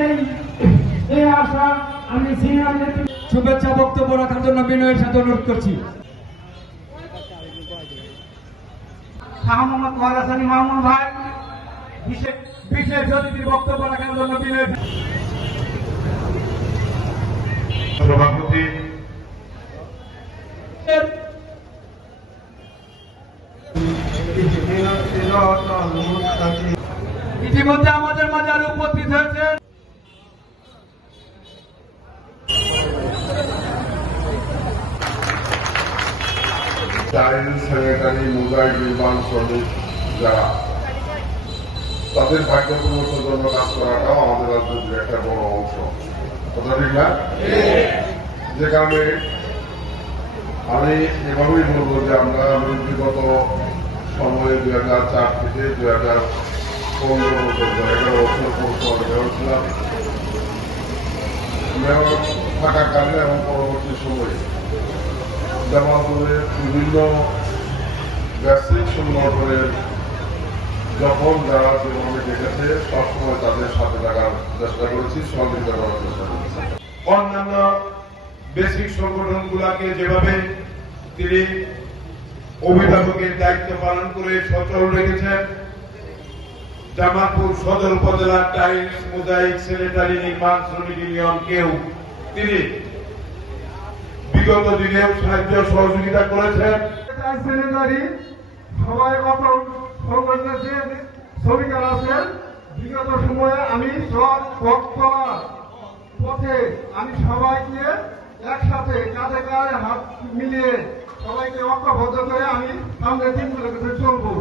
এই এই আশা আমি সিনিয়র নেতৃত্ব শুভেচ্ছা বক্তব্য রাখার জন্য বিনয়ের সাথে অনুরোধ করছি। শাহ মোহাম্মদ ওয়ার হাসানী মামুন ভাই বিশেষ অতিথির বক্তব্য রাখার জন্য বিনয় সভাপতি ইতিমধ্যে আমাদের মাঝে আরো উপস্থিত হয়েছে টাইল স্যানিটারি মোজাইক নির্মাণ শ্রমিক যারা তাদের ভাগ্য পরিবর্তনের জন্য কাজ করাটাও আমাদের রাজনীতির একটা বড় অংশ, কথা ঠিক না? যে কারণে আমি এভাবেই বলবো যে আমরা বিগত সময়ে 2004 থেকে 2015 পর্যন্ত 11 বছর পর্যন্ত মেয়র ছিলাম। মেয়র থাকাকালীন এবং পরবর্তী সময়ে জামালপুরের বিভিন্ন ব্যবসায়িক সংগঠনের যখন যারা যেভাবে দেখেছে সবসময় তাদের সাথে থাকার চেষ্টা করেছি, সহযোগিতা করার চেষ্টা করেছি। অন্যান্য বেসিক সংগঠনগুলোকে যেভাবে তিনি অভিভাবকের দায়িত্ব পালন করে সচল রেখেছেন, জামালপুর সদর উপজেলার টাইলস মোজাইক স্যানিটারি নির্মাণ শ্রমিক ইউনিয়নকেও তিনি বিগত দিনেও সাহায্য সহযোগিতা করেছেন। সবাই কত শ্রমিকের আছেন। বিগত সময়ে আমি সব পথে আমি সবাইকে একসাথে কাঁধে কাঁধে হাত মিলিয়ে সবাইকে ঐক্যবদ্ধ করে আমি সামনে দিনগুলোকে চলবো।